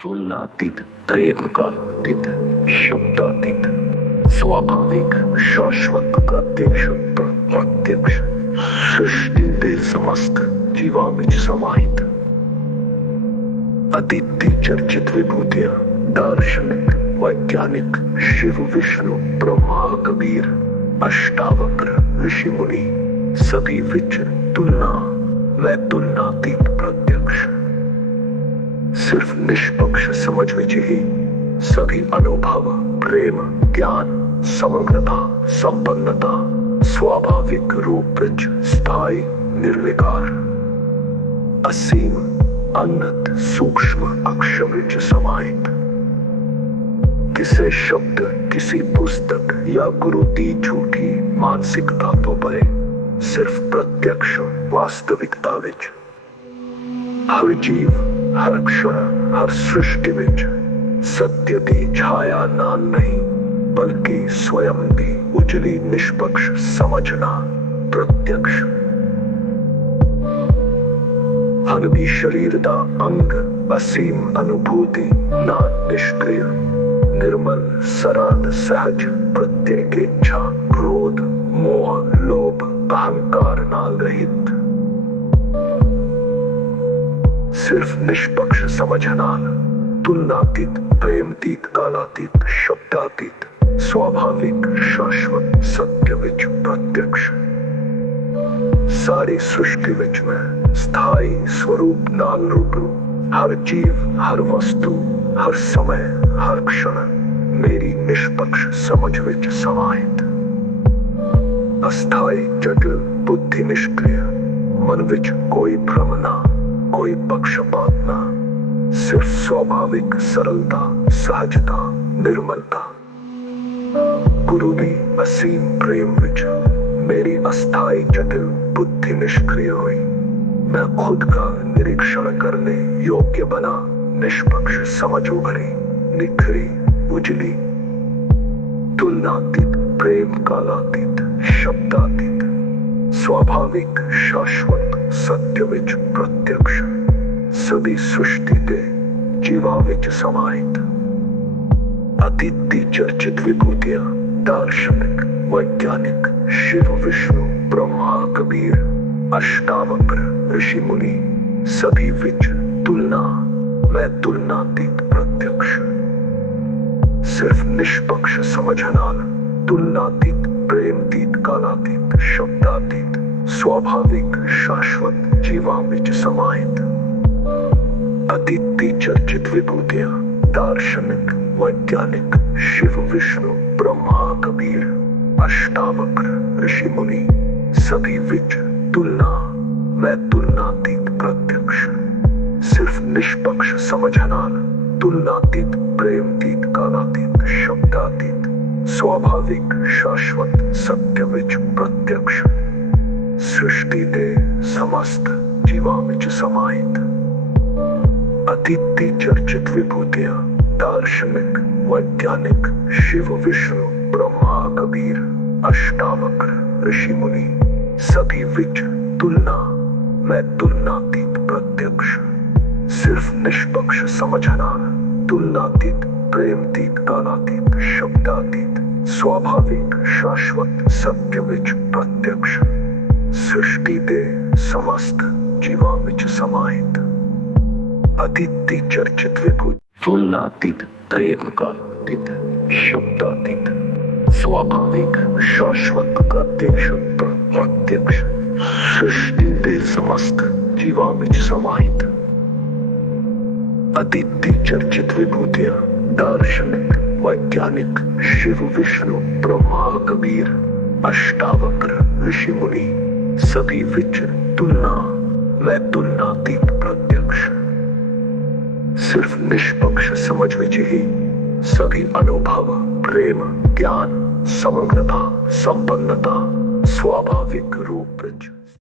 तुलनातीत, प्रेमकातीत, शब्दातीत, स्वाभाविक, शाश्वत, प्रत्यक्ष, प्रत्यक्ष, सृष्टि ਦੇ समस्त जीवां ਵਿੱਚ समाहित, अदिति चर्चित विभूतियां, दार्शनिक, वैज्ञानिक, शिव विष्णु ब्रह्मा कबीर, अष्टावक्र ऋषि मुनि, सभी विच तुलना व तुलनातीत प्रत्यक्ष, सिर्फ निष्पक्ष समझ विच ही सभी अनुभव, प्रेम, ज्ञान, समग्रता, संपन्नता, स्वाभाविक रूप विच स्थायी, निर्विकार, असीम, अनंत, सूक्ष्म अक्षर विच समाहित, किसी शब्द, किसी पुस्तक या गुरु की झूठी मानसिकता तो परे सिर्फ प्रत्यक्ष वास्तविकता विच हर जीव, हर क्षण, हर सृष्टि विच सत्य की छाया नाम नहीं बल्कि स्वयं की उजली निष्पक्ष समझना प्रत्यक्ष, हर भी शरीर दा अंग असीम अनुभूति ना निष्क्रिय, निर्मल, सरल, सहज, प्रत्येक इच्छा, क्रोध, मोह, लोभ, अहंकार नाल रहित, सिर्फ निष्पक्ष समझ नाल, तुलनातीत, प्रेमतीत, कालातीत, शब्दातीत, स्वाभाविक, शाश्वत, सत्य विच प्रत्यक्ष, सारी सृष्टि विच मैं स्थायी स्वरूप नाल रूबरू, हर जीव, हर वस्तु, हर समय, हर क्षण मेरी निष्पक्ष समझ विच समाहित, अस्थायी, जटिल, बुद्धि निष्क्रिय, मन विच कोई भ्रम ना, कोई पक्षपात ना, सिर्फ स्वाभाविक सरलता, सहजता, निर्मलता, गुरु दी असीम प्रेम विच मेरी अस्थायी जटिल बुद्धि निष्क्रिय हुई, मैं खुद का निरीक्षण करने योग्य बना, निष्पक्ष समझ उभरी, निखरी, उजली, तुलनातीत, प्रेम कालातीत, शब्दातीत, स्वाभाविक, शाश्वत, सत्य विच प्रत्यक्ष, सभी सृष्टि के जीवा विच समाहित, अदिति चर्चित विभूतियां, दार्शनिक, वैज्ञानिक, शिव विष्णु ब्रह्मा कबीर, अष्टावक्र ऋषि मुनि, सभी विच तुलना व तुलनातीत प्रत्यक्ष, सिर्फ निष्पक्ष समझ नाल, तुलनातीत, प्रेमतीत, कालातीत, शब्दातीत, स्वाभाविक, शाश्वत, जीवां विच समाहित, अदिति चर्चित विभूतियां, दार्शनिक, वैज्ञानिक, शिव विष्णु ब्रह्मा कबीर, अष्टावक्र ऋषि मुनि, सभी विच तुलना व तुलनातीत प्रत्यक्ष, सिर्फ निष्पक्ष समझ नाल, तुलनातीत, प्रेमतीत, कालातीत, शब्दातीत, स्वाभाविक, शाश्वत, सत्य विच प्रत्यक्ष, सृष्टि दे समस्त जीवां विच समाहित, अदिति चर्चित विभूतियां, दार्शनिक, वैज्ञानिक, शिव विष्णु ब्रह्मा कबीर, अष्टावक्र ऋषि मुनि, सभी विच तुलना व तुलनातीत प्रत्यक्ष, सिर्फ निष्पक्ष समझ नाल, तुलनातीत, प्रेमतीत, कालातीत, शब्दातीत, स्वाभाविक, शाश्वत, सत्य विच प्रत्यक्ष, सृष्टि दे समस्त जीवां विच समाहित, अदिति चर्चित विभूति, तुलनातीत, प्रेमकातीत, शब्दातीत, स्वाभाविक, शाश्वत, प्रत्यक्ष, प्रत्यक्ष, सृष्टि दे समस्त जीवां विच समाहित, अदिति चर्चित विभूतियां, दार्शनिक, वैज्ञानिक, शिव विष्णु ब्रह्मा कबीर, अष्टावक्र ऋषि मुनि, सभी विच तुलना व तुलनातीत प्रत्यक्ष, सिर्फ निष्पक्ष समझ विच ही सभी अनुभव, प्रेम, ज्ञान, समग्रता, संपन्नता, स्वाभाविक रूप विच